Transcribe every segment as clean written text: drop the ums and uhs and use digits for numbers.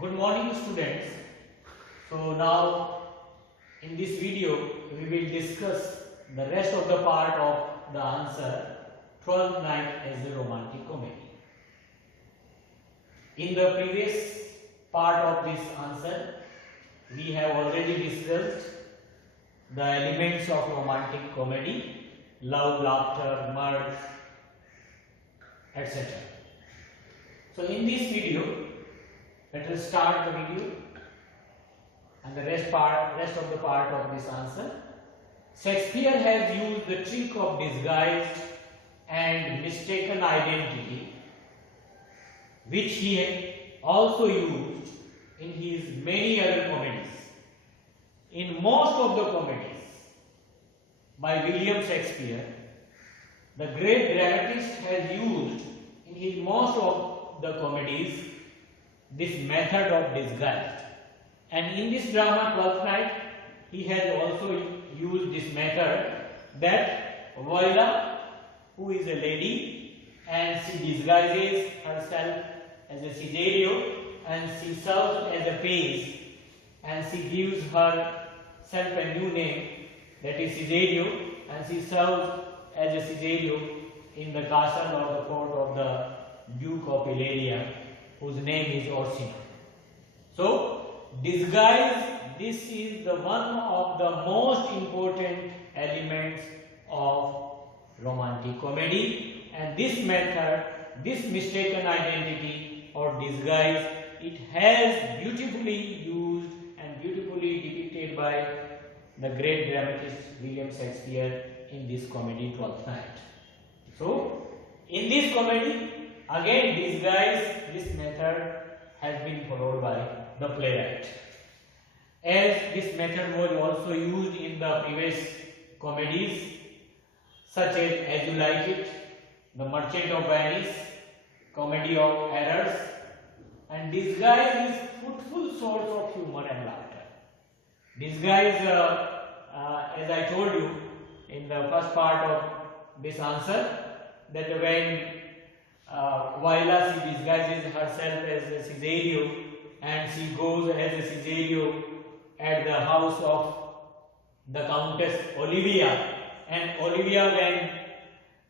Good morning students. So now in this video we will discuss the rest of the part of the answer 12th Night as a Romantic Comedy. In the previous part of this answer we have already discussed the elements of romantic comedy: love, laughter, mirth, etc. So in this video, let us start the video and the rest of the part of this answer. Shakespeare has used the trick of disguise and mistaken identity, which he also used in his many other comedies. In most of the comedies by William Shakespeare, the great dramatist has used in his most of the comedies this method of disguise. And in this drama, Twelfth Night, he has also used this method that Viola, who is a lady, and she disguises herself as a Cesario and she serves as a page, and she gives herself a new name, that is Cesario, and she serves as a Cesario in the castle or the court of the Duke of Ileria, whose name is Orsina. So, disguise, this is the one of the most important elements of romantic comedy, and this method, this mistaken identity or disguise, it has beautifully used and beautifully depicted by the great dramatist William Shakespeare in this comedy Twelfth Night. So, in this comedy, again disguise, this method has been followed by the playwright. As this method was also used in the previous comedies such as You Like It, The Merchant of Venice, Comedy of Errors, and disguise is fruitful source of humor and laughter. Disguise, as I told you in the first part of this answer, that when Viola, she disguises herself as a Cesario and she goes as a Cesario at the house of the Countess Olivia, and Olivia, when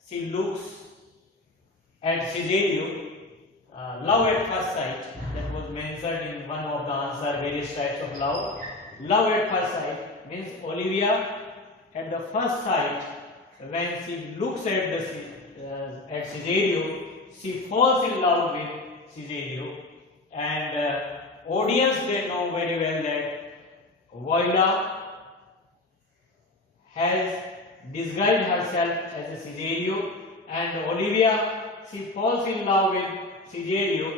she looks at Cesario, love at first sight, that was mentioned in one of the answer, various types of love. Love at first sight means Olivia at the first sight, when she looks at Cesario, she falls in love with Cesario, and audience, they know very well that Viola has disguised herself as a Cesario, and Olivia, she falls in love with Cesario.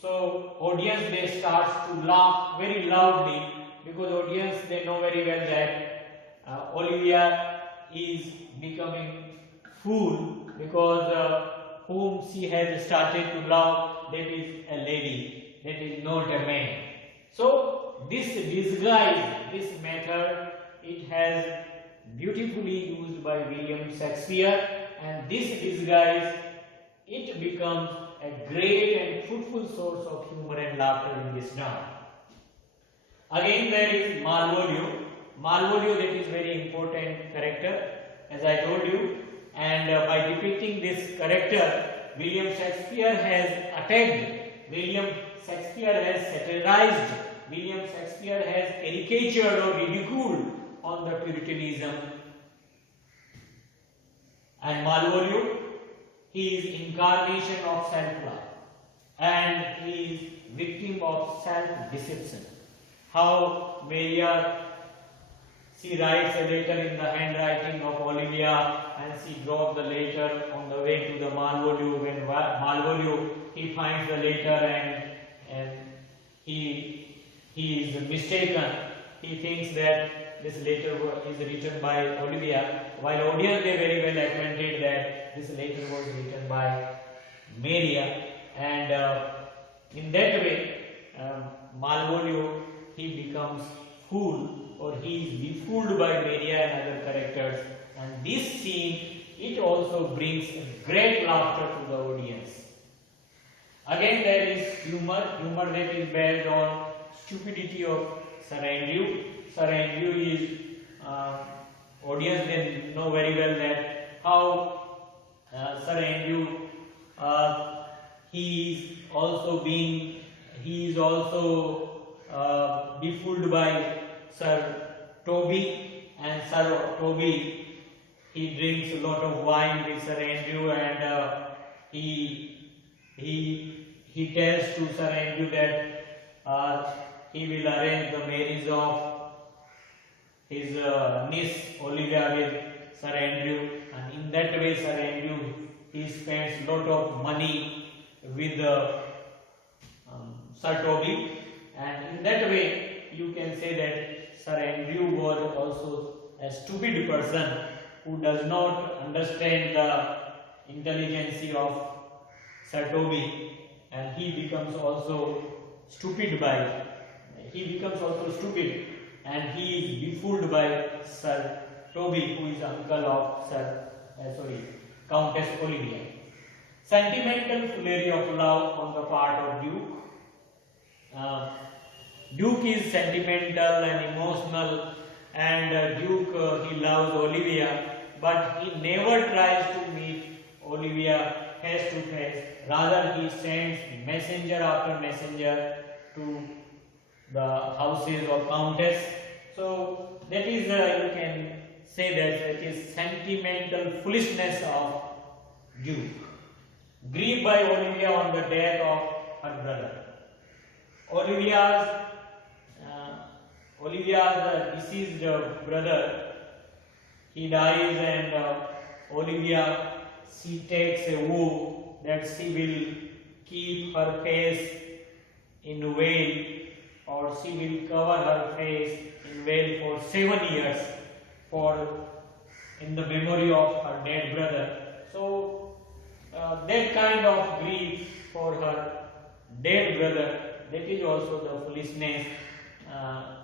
So audience, they start to laugh very loudly, because audience, they know very well that Olivia is becoming fool, because whom she has started to love, that is a lady, that is not a man. So this disguise, this method, it has beautifully used by William Shakespeare, and this disguise, it becomes a great and fruitful source of humor and laughter in this drama. Again, there is Malvolio. Malvolio, that is very important character, as I told you, and by depicting this character, William Shakespeare has attacked, William Shakespeare has satirized, William Shakespeare has caricatured or ridiculed on the Puritanism. And Malvolio, he is incarnation of self-love, and he is victim of self-deception. How Maria, she writes a letter in the handwriting of Olivia, and she drops the letter on the way to the Malvolio. When Malvolio, he finds the letter and he is mistaken. He thinks that this letter is written by Olivia, while audience, they very well acquainted that this letter was written by Maria, and in that way Malvolio, he becomes fool, or he is befooled by Maria and other characters, and this scene, it also brings great laughter to the audience. Again there is humor that is based on stupidity of Sir Andrew. Sir Andrew is audience they know very well that how Sir Andrew he is also befooled by Sir Toby, and Sir Toby he drinks a lot of wine with Sir Andrew, and he tells to Sir Andrew that he will arrange the marriage of his niece Olivia with Sir Andrew, and in that way Sir Andrew he spends a lot of money with Sir Toby, and in that way you can say that Sir Andrew was also a stupid person who does not understand the intelligence of Sir Toby, and he becomes also stupid and he is befooled by Sir Toby, who is uncle of Countess Olivia. Sentimental foolery of love on the part of Duke. Duke is sentimental and emotional, and Duke he loves Olivia, but he never tries to meet Olivia face to face. Rather, he sends messenger after messenger to the houses of Countess. So that is you can say that is sentimental foolishness of Duke. Grieved by Olivia on the death of her brother. Olivia's deceased brother, he dies, and Olivia, she takes a vow that she will keep her face in veil, or she will cover her face in veil for 7 years in the memory of her dead brother. So that kind of grief for her dead brother, that is also the foolishness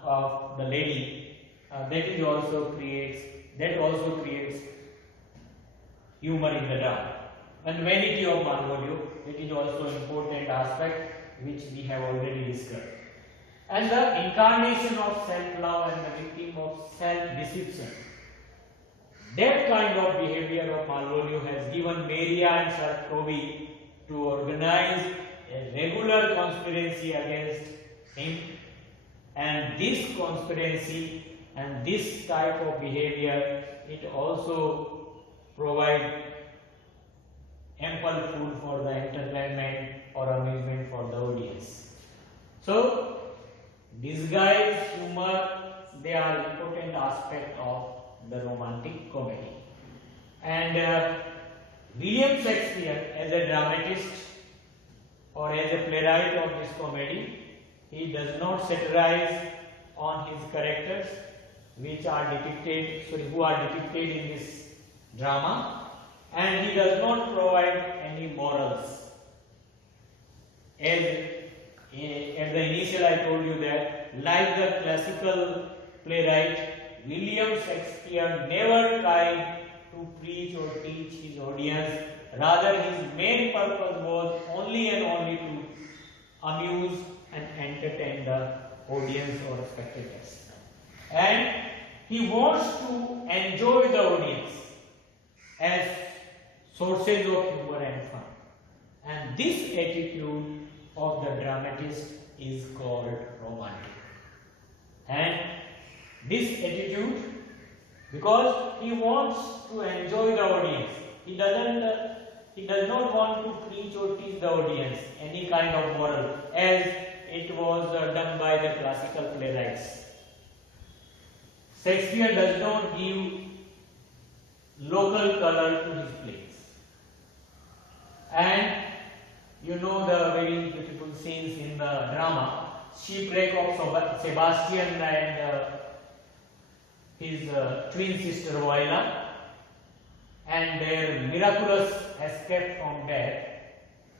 of the lady. That also creates humor in the drama. And vanity of Malvolio, that is also an important aspect which we have already discussed. And the incarnation of self-love and the victim of self-deception. That kind of behavior of Malvolio has given Maria and Sir Toby to organize a regular conspiracy against him, and this conspiracy and this type of behavior, it also provides ample food for the entertainment or amusement for the audience. So disguise, humor, they are important aspect of the romantic comedy. And William Shakespeare, as a dramatist or as a playwright of this comedy, he does not satirize on his characters who are depicted in this drama, and he does not provide any morals. As at the initial I told you that, like the classical playwright, William Shakespeare never tried to preach or teach his audience. Rather, his main purpose was only and only to amuse and entertain the audience or spectators. And he wants to enjoy the audience as sources of humor and fun. And this attitude of the dramatist is called romantic. And this attitude, because he wants to enjoy the audience, he does not want to preach or teach the audience any kind of moral, as it was done by the classical playwrights. Shakespeare does not give local color to his plays. And you know the very beautiful scenes in the drama, shipwreck of Sebastian and his twin sister Viola, and their miraculous escape from death.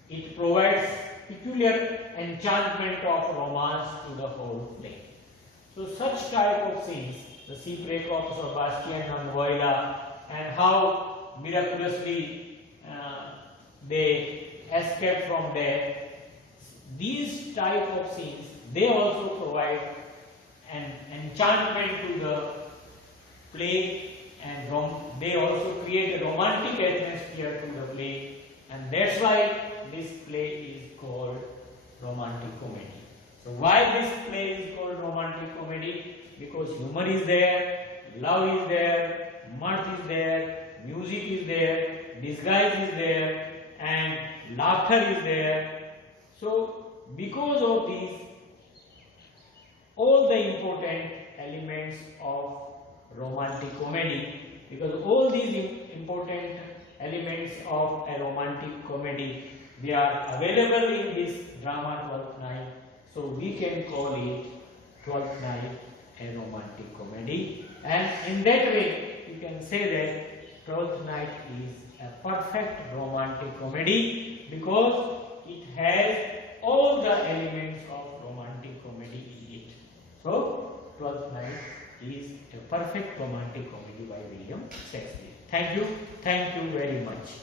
It provides peculiar enchantment of romance to the whole play. So such type of scenes, the shipwreck of Sebastian and Viola, and how miraculously they escape from death, these type of scenes, they also provide an enchantment to the play, and they also create a romantic atmosphere to the play, and that's why this play is called romantic comedy. So why this play is called romantic comedy? Because humor is there, love is there, mirth is there, music is there, disguise is there, and laughter is there. So because of these, all the important elements of romantic comedy, because all these important elements of a romantic comedy, they are available in this drama Twelfth Night, so we can call it Twelfth Night a romantic comedy, and in that way you can say that Twelfth Night is a perfect romantic comedy because it has all the elements of romantic comedy in it. So Twelfth Night is a perfect romantic comedy by William Shakespeare. Thank you very much.